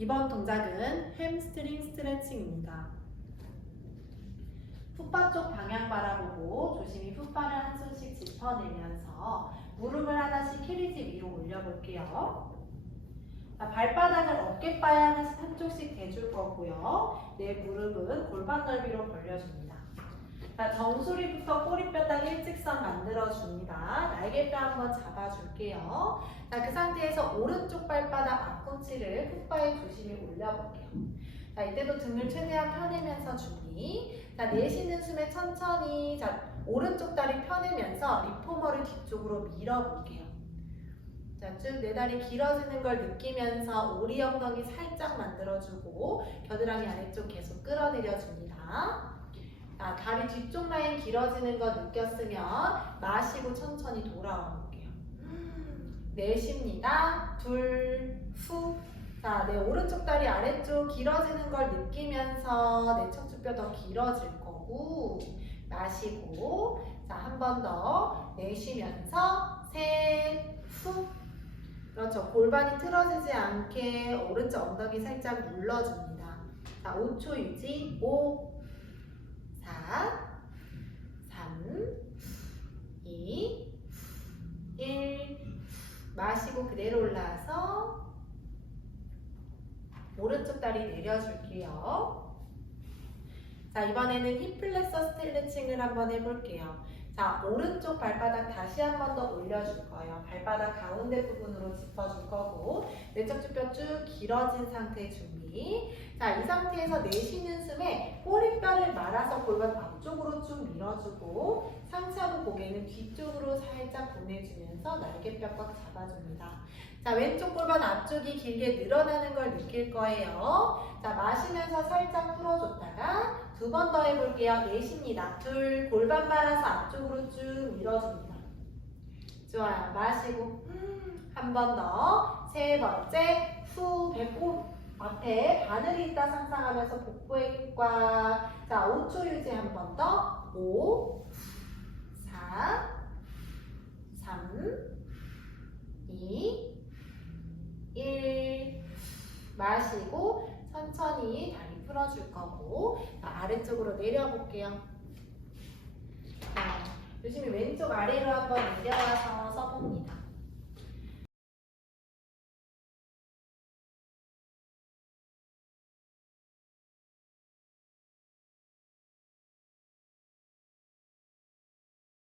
이번 동작은 햄스트링 스트레칭입니다. 풋바 쪽 방향 바라보고 조심히 풋바를 한 손씩 짚어내면서 무릎을 하나씩 키리지 위로 올려볼게요. 자, 발바닥을 어깨바에 하나씩 한쪽씩 대줄 거고요. 내 무릎은 골반 넓이로 벌려줍니다. 자, 정수리부터 꼬리뼈 딱 일직선 만들어줍니다. 날개뼈 한번 잡아줄게요. 자, 그 상태에서 오른쪽 발바닥 앞꿈치를 풋바에 조심히 올려볼게요. 자, 이때도 등을 최대한 펴내면서 준비. 자, 내쉬는 숨에 천천히 자, 오른쪽 다리 펴내면서 리포머를 뒤쪽으로 밀어볼게요. 자, 쭉 내 다리 길어지는 걸 느끼면서 오리 엉덩이 살짝 만들어주고 겨드랑이 아래쪽 계속 끌어내려줍니다. 자, 다리 뒤쪽 라인 길어지는 거 느꼈으면 마시고 천천히 돌아와 볼게요. 내쉽니다. 둘, 후. 자, 내 오른쪽 다리 아래쪽 길어지는 걸 느끼면서 내 척추뼈 더 길어질 거고 마시고 자, 한 번 더 내쉬면서 셋, 후. 그렇죠. 골반이 틀어지지 않게 오른쪽 엉덩이 살짝 눌러줍니다. 자, 5초 유지. 5, 4, 3, 2, 1. 마시고 그대로 올라와서 오른쪽 다리 내려줄게요. 자, 이번에는 힙 플렉서 스트레칭을 한번 해볼게요. 자, 오른쪽 발바닥 다시 한번 더 올려줄 거예요. 발바닥 가운데 부분으로 짚어줄 거고, 내 척추뼈 쭉 길어진 상태 준비. 자, 이 상태에서 내쉬는 숨에 꼬리뼈를 말아서 골반 앞쪽으로 쭉 밀어주고, 상체하고 고개는 뒤쪽으로 살짝 보내주면서 날개뼈 꽉 잡아줍니다. 자, 왼쪽 골반 앞쪽이 길게 늘어나는 걸 느낄 거예요. 자, 마시면서 살짝 풀어줬다가 두 번 더 해볼게요. 내쉽니다. 둘, 골반 말아서 앞쪽으로 쭉 밀어줍니다. 좋아요. 마시고 한번 더. 세 번째, 후, 배꼽 앞에 바늘이 있다 상상하면서 복부의 힘과 자, 5초 유지 한 번 더. 5, 4, 3, 2, 1. 마시고 천천히 다리 풀어줄 거고 자, 아래쪽으로 내려볼게요. 자, 조심히 왼쪽 아래로 한번 내려와서 써봅니다.